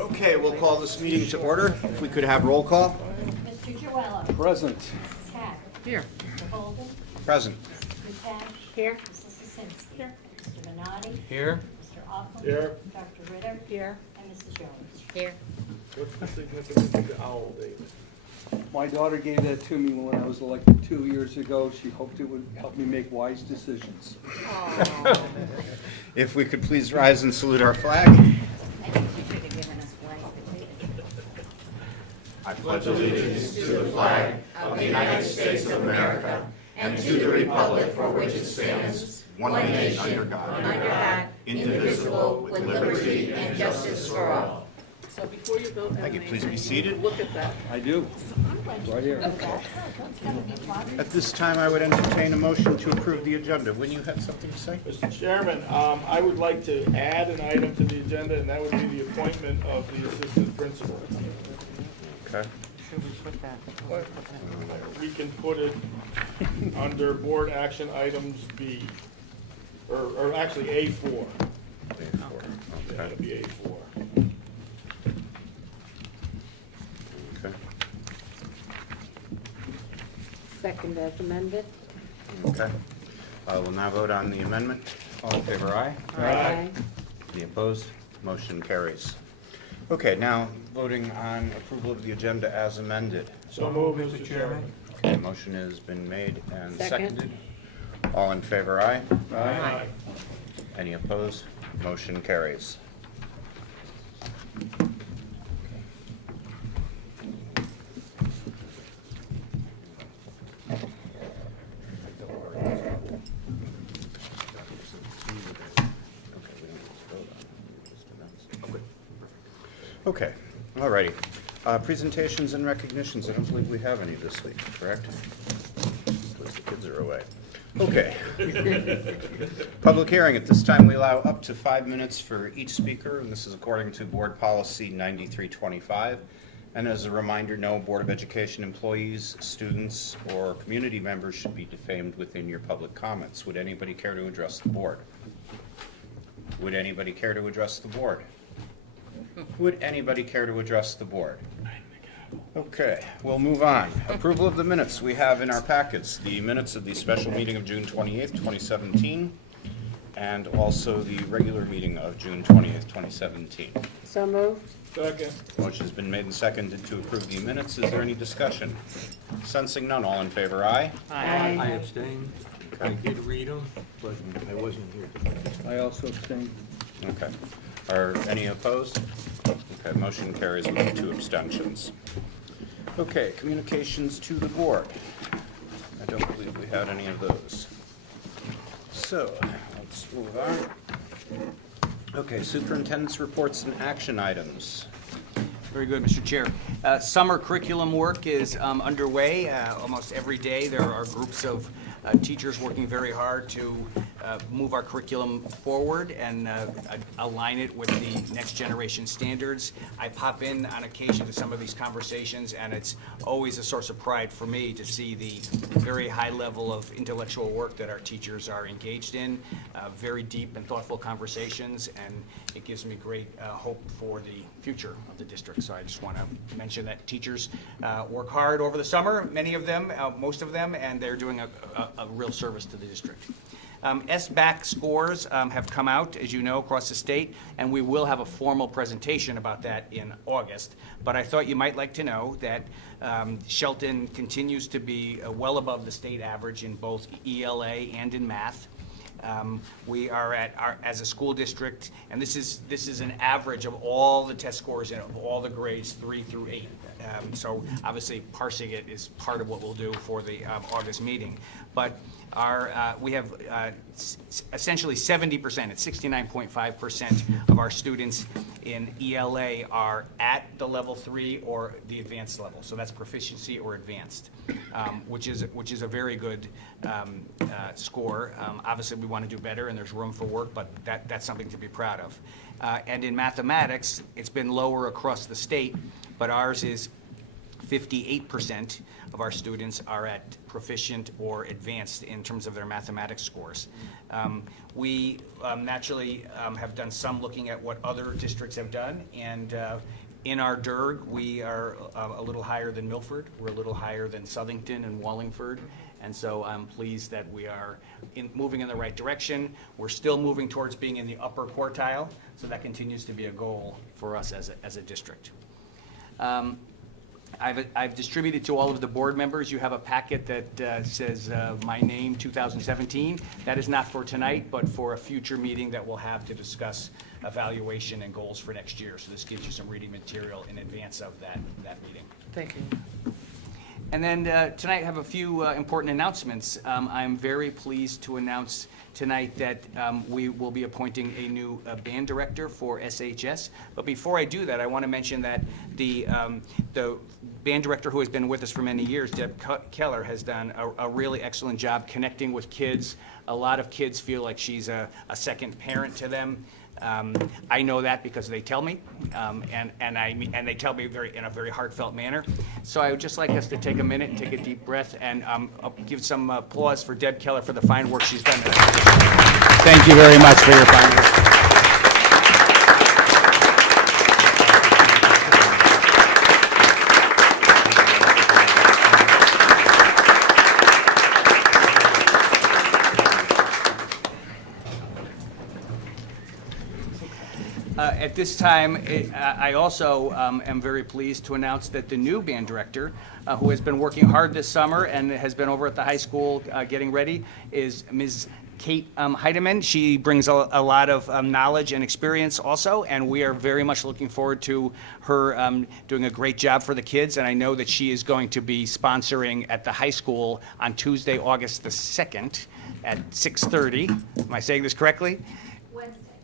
Okay, we'll call this meeting to order. If we could have roll call. Mr. Joella. Present. Mrs. Hack. Here. Mr. Holden. Present. Ms. Cash. Here. Mrs. Sisinski. Here. Mr. Minotti. Here. Mr. Offland. Here. Dr. Ritter. Here. And Mrs. Jones. Here. What's the significance of the owl, David? My daughter gave that to me when I was elected 2 years ago. She hoped it would help me make wise decisions. If we could please rise and salute our flag. I think you should have given us blank potatoes. I pledge allegiance to the flag of the United States of America and to the republic for which it stands, one nation under God, indivisible, with liberty and justice for all. So before you vote, Thank you. Please be seated. look at that. I do. Right here. At this time, I would entertain a motion to approve the agenda. Wouldn't you have something to say? Mr. Chairman, I would like to add an item to the agenda, and that would be the appointment of the assistant principal. Okay. We can put it under board action items B, or actually A4. That'll be A4. Okay. Second as amended. Okay. We'll now vote on the amendment. All in favor, aye? Aye. Any opposed? Motion carries. Okay, now voting on approval of the agenda as amended. So moved, Mr. Chairman. Okay, motion has been made and Second. seconded. All in favor, aye? Aye. Any opposed? Motion carries. Okay, all righty. Presentations and recognitions. I don't believe we have any this week, correct? At least the kids are away. Okay. Public hearing. At this time, we allow up to 5 minutes for each speaker, and this is according to Board Policy 9325. And as a reminder, no Board of Education employees, students, or community members should be defamed within your public comments. Would anybody care to address the board? Would anybody care to address the board? Would anybody care to address the board? Okay, we'll move on. Approval of the minutes. We have in our packets the minutes of the special meeting of June 28th, 2017, and also the regular meeting of June 20th, 2017. So moved. Second. Motion's been made and seconded to approve the minutes. Is there any discussion? Sensing none, all in favor, aye? Aye. I abstained. I did read them, but I wasn't here. I also abstained. Okay. Are any opposed? Okay, motion carries with 2 abstentions. Okay, communications to the board. I don't believe we had any of those. So, let's move on. Okay, superintendent's reports and action items. Very good, Mr. Chair. Summer curriculum work is underway. Almost every day there are groups of teachers working very hard to move our curriculum forward and align it with the next generation standards. I pop in on occasion to some of these conversations, and it's always a source of pride for me to see the very high level of intellectual work that our teachers are engaged in, very deep and thoughtful conversations, and it gives me great hope for the future of the district. So I just want to mention that teachers work hard over the summer, many of them, most of them, and they're doing a real service to the district. SBAC scores have come out, as you know, across the state, and we will have a formal presentation about that in August. But I thought you might like to know that Shelton continues to be well above the state average in both ELA and in math. We are as a school district, and this is an average of all the test scores and of all the grades 3 through 8. So obviously parsing it is part of what we'll do for the August meeting. But we have essentially 70%, it's 69.5% of our students in ELA are at the level 3 or the advanced level. So that's proficiency or advanced, which is a very good score. Obviously we want to do better and there's room for work, but that's something to be proud of. And in mathematics, it's been lower across the state, but ours is 58% of our students are at proficient or advanced in terms of their mathematics scores. We naturally have done some looking at what other districts have done, and in our DIRG, we are a little higher than Milford. We're a little higher than Southington and Wallingford. And so I'm pleased that we are moving in the right direction. We're still moving towards being in the upper quartile, so that continues to be a goal for us as a district. I've distributed to all of the board members. You have a packet that says my name 2017. That is not for tonight, but for a future meeting that we'll have to discuss evaluation and goals for next year. So this gives you some reading material in advance of that meeting. Thank you. And then tonight I have a few important announcements. I'm very pleased to announce tonight that we will be appointing a new band director for SHS. But before I do that, I want to mention that the band director who has been with us for many years, Deb Keller, has done a really excellent job connecting with kids. A lot of kids feel like she's a second parent to them. I know that because they tell me, and they tell me in a very heartfelt manner. So I would just like us to take a minute and take a deep breath and give some applause for Deb Keller for the fine work she's done. Thank you very much for your fine work. At this time, I also am very pleased to announce that the new band director, who has been working hard this summer and has been over at the high school getting ready, is Ms. Kate Heidemann. She brings a lot of knowledge and experience also, and we are very much looking forward to her doing a great job for the kids. And I know that she is going to be sponsoring at the high school on Tuesday, August the 2nd at 6:30. Am I saying this correctly?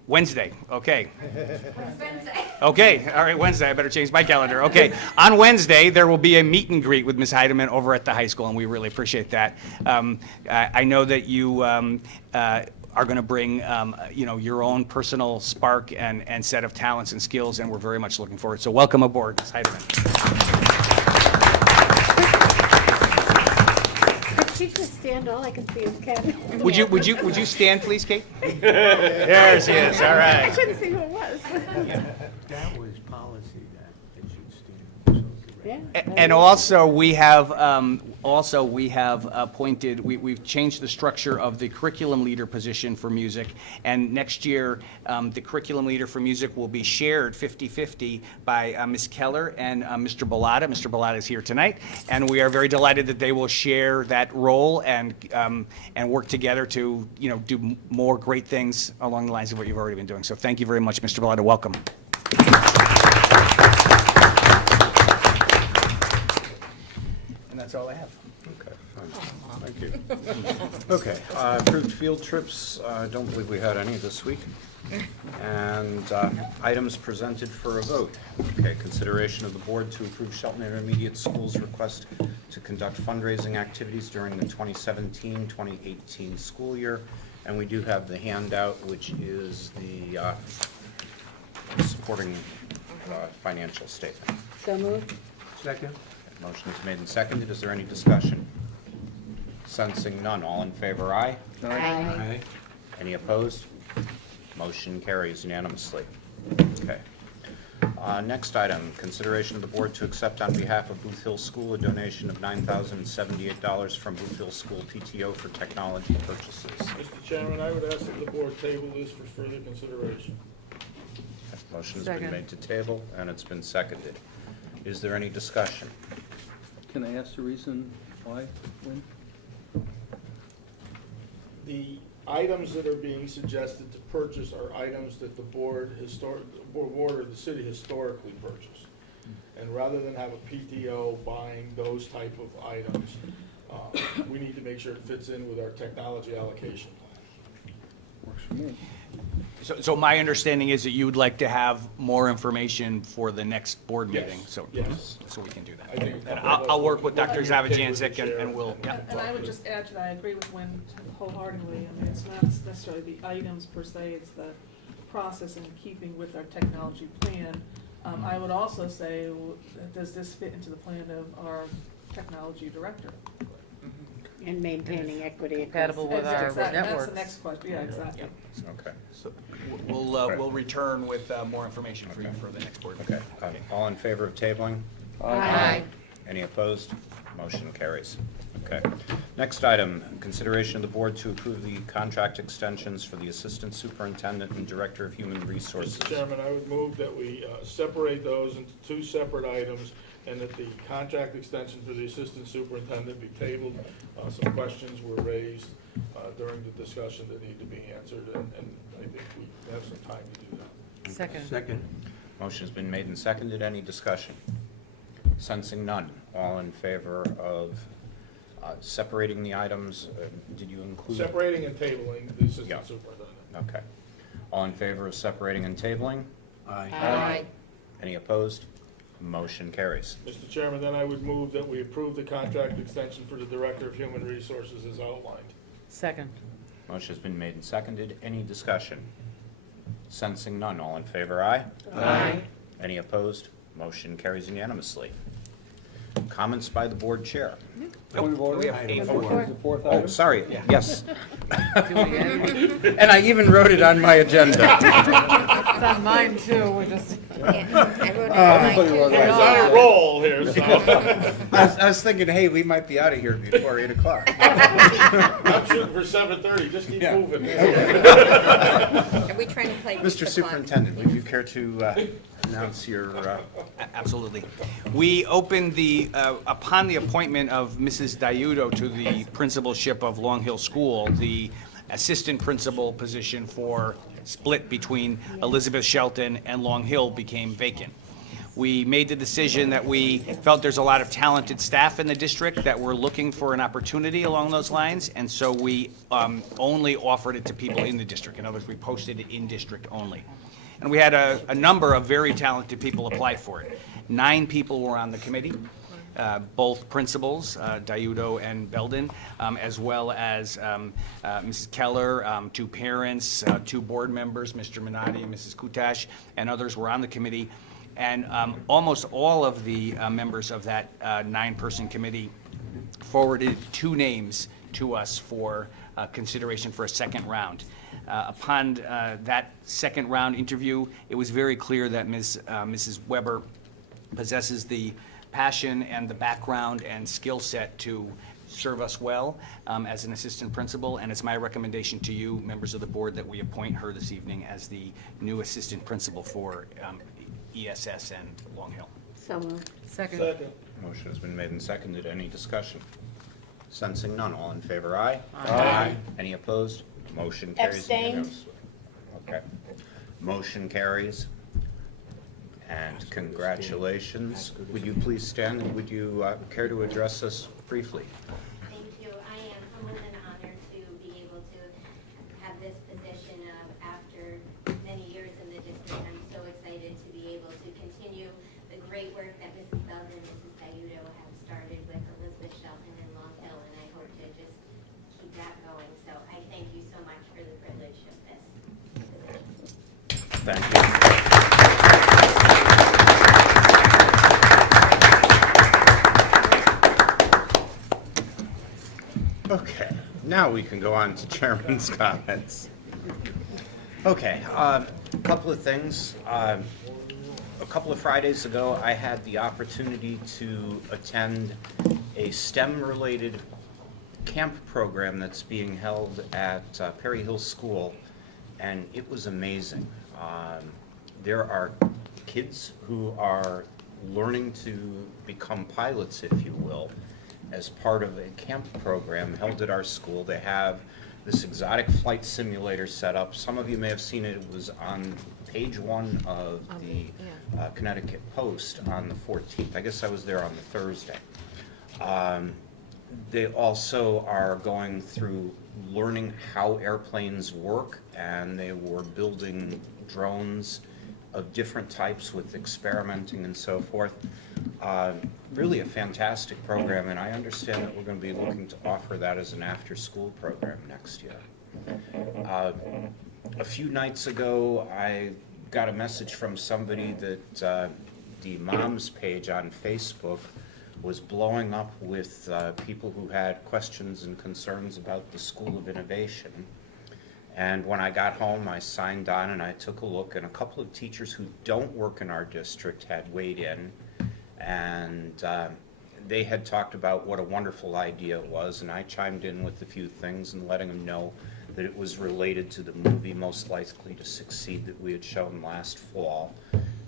Wednesday, okay. Wednesday. Okay, all right, Wednesday, I better change my calendar. Okay, on Wednesday, there will be a meet and greet with Ms. Heidemann over at the high school, and we really appreciate that. I know that you are going to bring, your own personal spark and set of talents and skills, and we're very much looking forward. So welcome aboard, Ms. Heidemann. Could she just stand? All I can see is Ken. Would you stand, please, Kate? There she is, all I right. couldn't see who it was. That was policy that it should stand. Yeah. And also, we have appointed, we've changed the structure of the curriculum leader position for music. And next year, the curriculum leader for music will be shared 50-50 by Ms. Keller and Mr. Bellata. Mr. Bellata is here tonight. And we are very delighted that they will share that role and work together to, do more great things along the lines of what you've already been doing. So thank you very much, Mr. Bellata. Welcome. That's all I have. Okay, fine. Thank you. Okay, approved field trips, I don't believe we had any this week. And items presented for a vote. Okay, consideration of the board to approve Shelton Intermediate School's request to conduct fundraising activities during the 2017-2018 school year. And we do have the handout, which is the supporting financial statement. So moved. Second? Motion is made and seconded. Is there any discussion? Sensing none. All in favor, aye. Aye. Any opposed? Motion carries unanimously. Okay. Next item, consideration of the board to accept on behalf of Booth Hill School a donation of $9,078 from Booth Hill School PTO for technology purchases. Mr. Chairman, I would ask that the board table this for further consideration. Motion has been Second. made to table, and it's been seconded. Is there any discussion? Can I ask the reason why, when? The items that are being suggested to purchase are items that the board or the city historically purchased. And rather than have a PTO buying those type of items, we need to make sure it fits in with our technology allocation plan. Works for me. So my understanding is that you would like to have more information for the next board Yes, meeting, so yes. we can do I that. think- And I'll work with Dr. Working with the Zavajancic and we'll, yeah. And I would just add to that, I agree with Wynn wholeheartedly. I mean, it's not necessarily the items per se, it's the process in keeping with our technology plan. I would also say, does this fit into the plan of our technology director? And maintaining equity. across Compatible the with our That's the networks. next question, yeah, exactly. Okay, So we'll return with more information for you for the next board meeting. okay. All in favor of tabling? Aye. Any opposed? Motion carries. Okay. Next item, consideration of the board to approve the contract extensions for the Assistant Superintendent and Director of Human Resources. Mr. Chairman, I would move that we separate those into two separate items, and that the contract extension for the Assistant Superintendent be tabled. Some questions were raised during the discussion that need to be answered, and I think we have some time to do that. Second. Motion's been made and seconded. Any discussion? Sensing none. All in favor of separating the items? Did you include? Separating and tabling the Assistant Yeah. Superintendent. Okay. All in favor of separating and tabling? Aye. Any opposed? Motion carries. Mr. Chairman, then I would move that we approve the contract extension for the Director of Human Resources as outlined. Second. Motion's been made and seconded. Any discussion? Sensing none. All in favor, aye? Aye. Any opposed? Motion carries unanimously. Comments by the board chair. Point of order. We have Is A4. the fourth Oh, item? sorry, yes. Do we end? And I even wrote it on my agenda. It's on mine too, we're just. Yeah, I wrote it Everybody down wrote too. it. He's on a roll here, so. I was thinking, hey, we might be out of here before 8 o'clock. I'm shooting for 7:30, just keep Yeah. moving. Are we trying to play? Mr. beat the clock? Superintendent, would you care to announce your, Absolutely. We opened upon the appointment of Mrs. Diudo to the principalship of Long Hill School, the assistant principal position split between Elizabeth Shelton and Long Hill became vacant. We made the decision that we felt there's a lot of talented staff in the district that were looking for an opportunity along those lines, and so we only offered it to people in the district. In other words, we posted it in district only. And we had a number of very talented people apply for it. 9 people were on the committee, both principals, Diudo and Belden, as well as Mrs. Keller, 2 parents, 2 board members, Mr. Minotti and Mrs. Kutash, and others were on the committee. And almost all of the members of that 9-person committee forwarded 2 names to us for consideration for a second round. Upon that second round interview, it was very clear that Mrs. Weber possesses the passion and the background and skill set to serve us well as an assistant principal, and it's my recommendation to you, members of the board, that we appoint her this evening as the new assistant principal for ESS and Long Hill. So moved. Second. Second. motion has been made and seconded. Any discussion? Sensing none. All in favor, aye? Aye. Any opposed? Motion carries Abstain. unanimously. Okay. Motion carries. And congratulations. Would you please stand and would you care to address us briefly? Thank you. I am humbled and honored to be able to have this position after many years in the district. I'm so excited to be able to continue the great work that Mrs. Belden and Mrs. Diudo have started with Elizabeth Shelton and Long Hill, and I hope to just keep that going. So I thank you so much for the privilege of this position. Thank you. Okay, now we can go on to chairman's comments. Okay, a couple of things. A couple of Fridays ago, I had the opportunity to attend a STEM-related camp program that's being held at Perry Hill School, and it was amazing. There are kids who are learning to become pilots, if you will, as part of a camp program held at our school. They have this exotic flight simulator set up. Some of you may have seen it. It was on page 1 of the Connecticut Post on the 14th. I guess I was there on the Thursday. They also are going through learning how airplanes work, and they were building drones of different types with experimenting and so forth. Really a fantastic program, and I understand that we're going to be looking to offer that as an after-school program next year. A few nights ago, I got a message from somebody that the mom's page on Facebook was blowing up with people who had questions and concerns about the School of Innovation. And when I got home, I signed on and I took a look, and a couple of teachers who don't work in our district had weighed in, and they had talked about what a wonderful idea it was, and I chimed in with a few things and letting them know that it was related to the movie Most Likely to Succeed that we had shown last fall.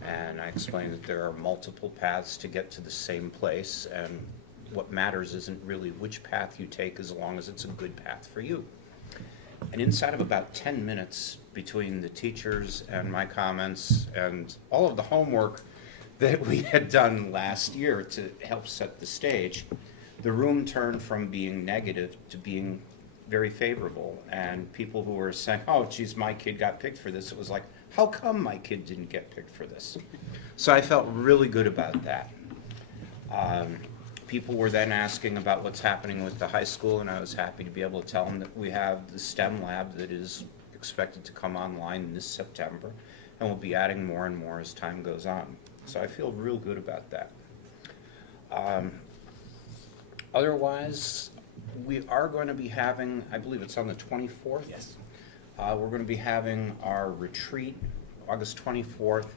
And I explained that there are multiple paths to get to the same place, and what matters isn't really which path you take as long as it's a good path for you. And inside of about 10 minutes between the teachers and my comments and all of the homework that we had done last year to help set the stage, the room turned from being negative to being very favorable. And people who were saying, oh, geez, my kid got picked for this, it was like, how come my kid didn't get picked for this? So I felt really good about that. People were then asking about what's happening with the high school, and I was happy to be able to tell them that we have the STEM lab that is expected to come online this September, and we'll be adding more and more as time goes on. So I feel real good about that. Otherwise, we are going to be having, I believe it's on the 24th? Yes. We're going to be having our retreat August 24th,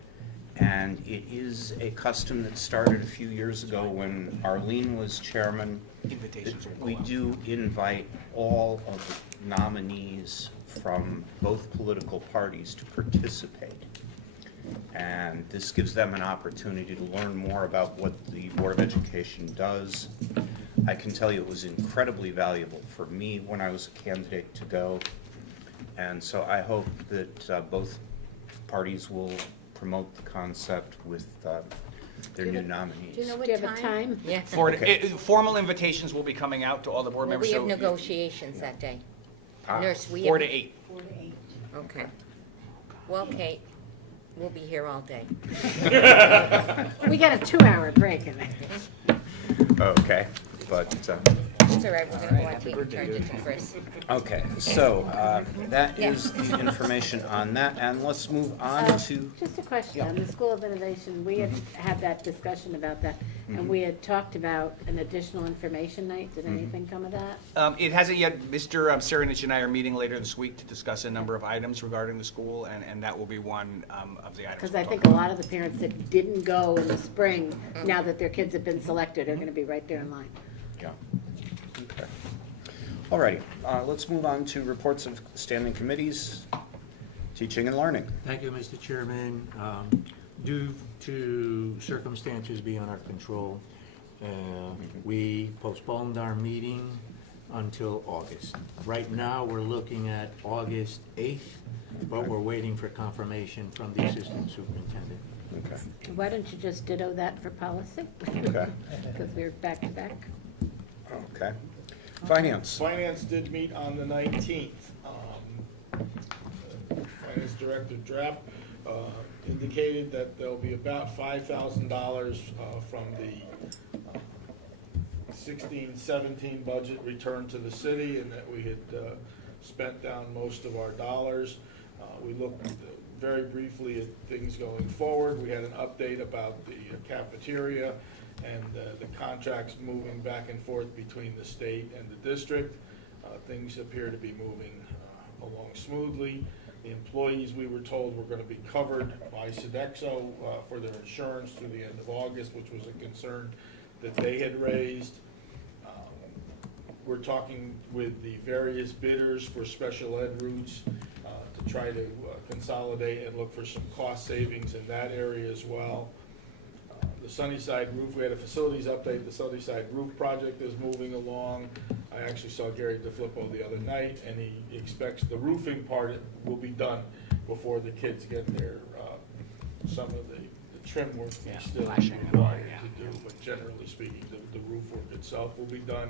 and it is a custom that started a few years ago when Arlene was chairman. Invitations will go We out. do invite all of the nominees from both political parties to participate. And this gives them an opportunity to learn more about what the Board of Education does. I can tell you it was incredibly valuable for me when I was a candidate to go. And so I hope that both parties will promote the concept with their new nominees. Do you know what time? Yes. Formal invitations will be coming out to all the board Well, members. we have so negotiations that day. Nurse, we have. 4 to 8. Okay. Well, Kate, we'll be here all day. We got a 2-hour break in there. Okay, but It's all right, we're gonna go out to eat and turn it to Chris. okay, so that is the information on that, and let's move on to. Just a question, Yeah. on the School of Innovation, we had that discussion about that, and we had talked about an additional information night. Did anything come of that? It hasn't yet. Mr. Serenich and I are meeting later this week to discuss a number of items regarding the school, and that will be one of the items. Because we'll I talk think a about. lot of the parents that didn't go in the spring, now that their kids have been selected, are gonna be right there in line. Yeah. Okay. All righty, let's move on to reports of standing committees, teaching and learning. Thank you, Mr. Chairman. Due to circumstances beyond our control, we postponed our meeting until August. Right now, we're looking at August 8th, but we're waiting for confirmation from the Assistant Superintendent. Okay. Why don't you just ditto that for policy? Okay. Because we're back to back. Okay. Finance. Finance did meet on the 19th. Finance Director Drapp indicated that there'll be about $5,000 from the 16-17 budget returned to the city, and that we had spent down most of our dollars. We looked very briefly at things going forward. We had an update about the cafeteria and the contracts moving back and forth between the state and the district. Things appear to be moving along smoothly. The employees, we were told, were going to be covered by Sodexo for their insurance through the end of August, which was a concern that they had raised. We're talking with the various bidders for special ed routes to try to consolidate and look for some cost savings in that area as well. The Sunnyside roof, we had a facilities update. The Sunnyside roof project is moving along. I actually saw Gary DeFilippo the other night, and he expects the roofing part will be done before the kids get there. Some of the trim work Yeah, is still flashing and all, required yeah. to do, but generally speaking, the roof work itself will be done.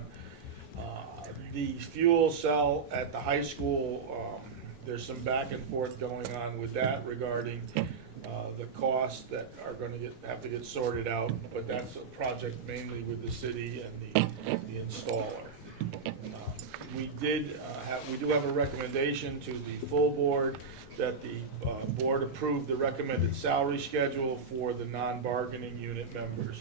The fuel cell at the high school, there's some back and forth going on with that regarding the costs that are going to have to get sorted out, but that's a project mainly with the city and the installer. We do have a recommendation to the full board that the board approve the recommended salary schedule for the non-bargaining unit members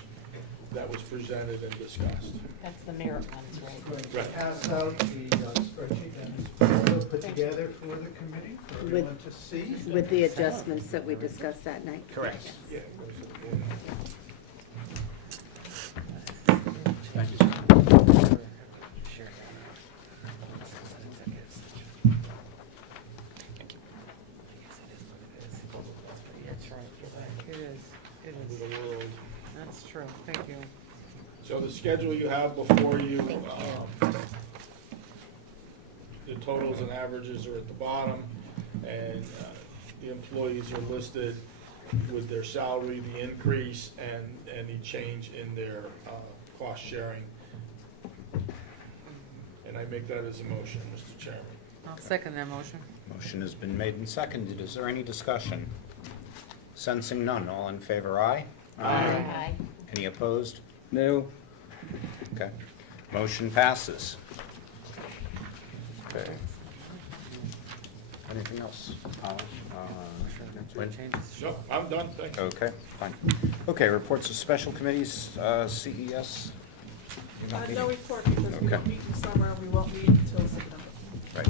that was presented and discussed. That's the merit ones, right? Right. Pass out the spreadsheet that is put together for the committee for everyone to see. With the adjustments that we discussed that night. Correct. Yeah, it goes to the board. That's right. It is. It Of is. the world. That's true. Thank you. So the schedule you have before you, the totals and averages are at the bottom, and the employees are listed with their salary, the increase, and any change in their cost sharing. And I make that as a motion, Mr. Chairman. I'll second that motion. Motion has been made and seconded. Is there any discussion? Sensing none. All in favor, aye? Aye. Any opposed? No. Okay. Motion passes. Okay. Anything else? Lynn? No, I'm done, thank you. Okay, fine. Okay, reports of special committees, CES. You don't need- No report because we Okay. don't meet in summer and we won't meet until September. Right.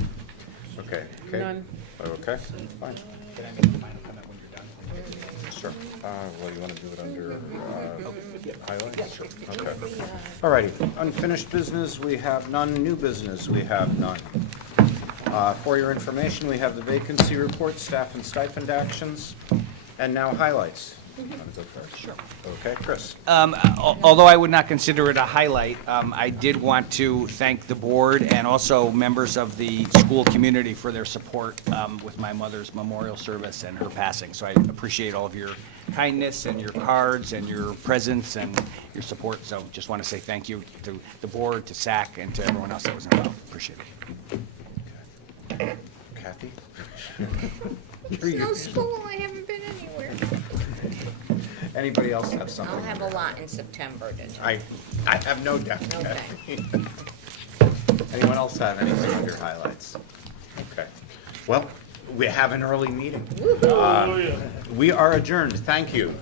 Okay. Okay. None. Okay, fine. Can I make a final comment when you're done? Sure. Well, you want to do it under highlights? Sure. Okay. All righty. Unfinished business, we have none. New business, we have none. For your information, we have the vacancy report, staff and stipend actions, and now highlights. You want to go first? Sure. Okay, Chris. Although I would not consider it a highlight, I did want to thank the board and also members of the school community for their support with my mother's memorial service and her passing. So I appreciate all of your kindness and your cards and your presence and your support. So just want to say thank you to the board, to SAC, and to everyone else that was involved. Appreciate it. Kathy? There's no school, I haven't been anywhere. Anybody else have something? I'll have a lot in September to tell. I have no doubt. Okay. Anyone else have anything under highlights? Okay. Well, we have an early meeting. We are adjourned. Thank you.